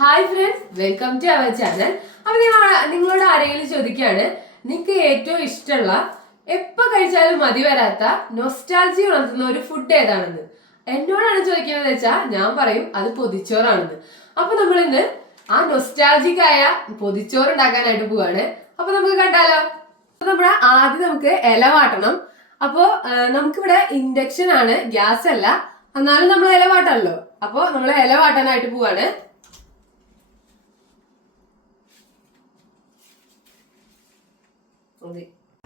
Hi friends, welcome to our channel. അപ്പൊ നിങ്ങളോട് ആരെങ്കിലും ചോദിക്കുകയാണ്, നിങ്ങൾക്ക് ഏറ്റവും ഇഷ്ടമുള്ള എപ്പോ കഴിച്ചാലും മതി വരാത്ത നൊസ്റ്റാൾജി ഉണർത്തുന്ന ഒരു ഫുഡ് ഏതാണെന്ന് എന്നോടാണ് ചോദിക്കുന്നത് വെച്ചാൽ ഞാൻ പറയും അത് പൊതിച്ചോറാണെന്ന്. അപ്പൊ നമ്മൾ ഇന്ന് ആ നൊസ്റ്റാൾജിക് ആയ പൊതിച്ചോറ് ഉണ്ടാക്കാനായിട്ട് പോവാണ്. അപ്പൊ നമുക്ക് കണ്ടാലോ. നമ്മുടെ ആദ്യം നമുക്ക് ഇല വാട്ടണം. അപ്പോ നമുക്കിവിടെ ഇൻഡക്ഷൻ ആണ്, ഗ്യാസ് അല്ല. എന്നാലും നമ്മൾ ഇല വാട്ടാണല്ലോ. അപ്പൊ നമ്മൾ ഇല വാട്ടാനായിട്ട് പോവാണ്.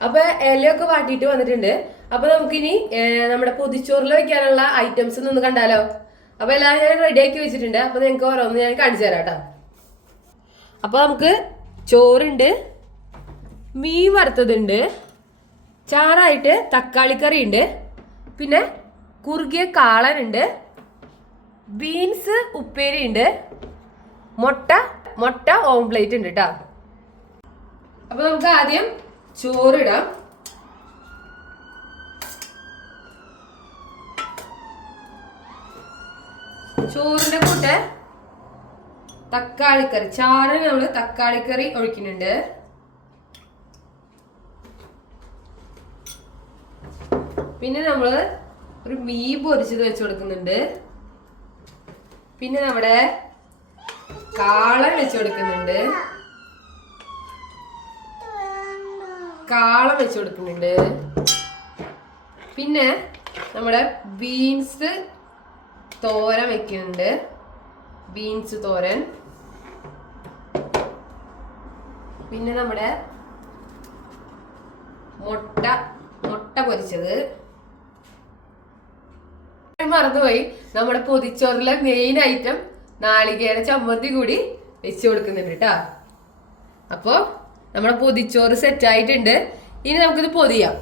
അപ്പൊ ഇലയൊക്കെ വാട്ടിയിട്ട് വന്നിട്ടുണ്ട്. അപ്പൊ നമുക്കിനി നമ്മുടെ പൊതിച്ചോറിൽ വെക്കാനുള്ള ഐറ്റംസ് ഒന്ന് കണ്ടാലോ. അപ്പൊ എല്ലാവരും ഞാൻ റെഡി ആക്കി വെച്ചിട്ടുണ്ട്. അപ്പൊ നിങ്ങൾക്ക് ഓരോന്ന് ഞാൻ കാണിച്ചു തരാം കേട്ടോ. അപ്പൊ നമുക്ക് ചോറുണ്ട്, മീൻ വറുത്തതുണ്ട്, ചാറായിട്ട് തക്കാളിക്കറി ഉണ്ട്, പിന്നെ കുറുകിയ കാളനുണ്ട്, ബീൻസ് ഉപ്പേരി ഉണ്ട്, മുട്ട ഓംപ്ലേറ്റ് ഉണ്ട് കേട്ടോ. അപ്പൊ നമുക്ക് ആദ്യം ചോറിടാം. ചോറിന്റെ കൂടെ തക്കാളിക്കറി, ചാറിന് നമ്മള് തക്കാളിക്കറി ഒഴിക്കുന്നുണ്ട്. പിന്നെ നമ്മള് ഒരു മീൻ പൊരിച്ചത് വെച്ച് കൊടുക്കുന്നുണ്ട്. പിന്നെ നമ്മുടെ കാളൻ വെച്ച് കൊടുക്കുന്നുണ്ട്, കാളം വെച്ച് കൊടുക്കുന്നുണ്ട്. പിന്നെ നമ്മുടെ ബീൻസ് തോരൻ വെക്കുന്നുണ്ട്, ബീൻസ് തോരൻ. പിന്നെ നമ്മുടെ മുട്ട പൊരിച്ചത്. മറന്നുപോയി, നമ്മുടെ പൊതിച്ചോറിലെ മെയിൻ ഐറ്റം നാളികേര ചമ്മന്തി കൂടി വെച്ച് കൊടുക്കുന്നുണ്ട് കേട്ടോ. അപ്പൊ നമ്മുടെ പൊതിച്ചോറ് സെറ്റ് ആയിട്ടുണ്ട്. ഇനി നമുക്കിത് പൊതിയാം.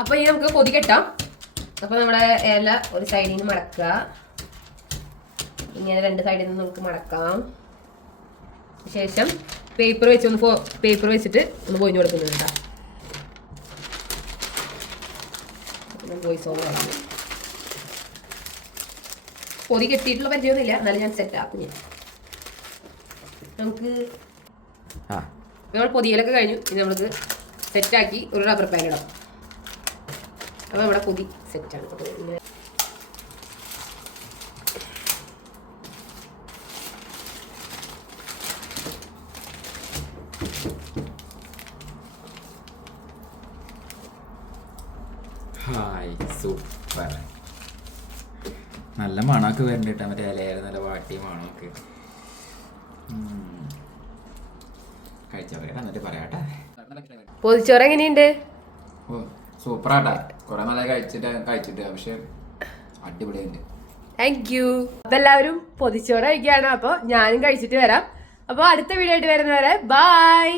അപ്പൊ ഇനി നമുക്ക് പൊതി കെട്ടാം. അപ്പൊ നമ്മുടെ ഇല ഒരു സൈഡിൽ നിന്ന് മടക്കുക, ഇങ്ങനെ രണ്ട് സൈഡിൽ നിന്ന് നമുക്ക് മടക്കാം. ശേഷം പേപ്പർ വെച്ചിട്ട് ഒന്ന് പൊതിഞ്ഞു കൊടുക്കുന്നുണ്ട് കേട്ടോ. വോയിസ് ഓവർ ആണ്. പൊതി കെട്ടിയിട്ടുള്ള പരിചയമൊന്നുമില്ല, എന്നാലും ഞാൻ സെറ്റ് ആക്കും. നമുക്ക് നമ്മൾ പൊതിയിലൊക്കെ കഴിഞ്ഞു. ഇനി നമ്മൾക്ക് സെറ്റാക്കി ഒരു റബ്ബർ പാൻ ഇടാം. അപ്പോൾ നമ്മുടെ പൊതി സെറ്റാണ്. ഇങ്ങനെ ഹായ്, സൂപ്പർ. നല്ല മണമൊക്കെ വരുന്നുണ്ട്. മറ്റേ ഇലയിൽ നല്ല വാട്ടിയ മണമൊക്കെ കഴിച്ചോട്ടെ, എന്നിട്ട് പറയാട്ടെ. പൊതിച്ചോറ് എങ്ങനെയുണ്ട്? ഓ സൂപ്പറാട്ടാ. കുറെ നല്ല കഴിച്ചിട്ട് പക്ഷെ അടിപൊളിയുണ്ട്. Thank you. അപ്പൊ എല്ലാവരും പൊതിച്ചോറ് കഴിക്കുകയാണ്. അപ്പൊ ഞാനും കഴിച്ചിട്ട് വരാം. അപ്പൊ അടുത്ത വീഡിയോ ആയിട്ട് വരുന്നവരെ ബൈ.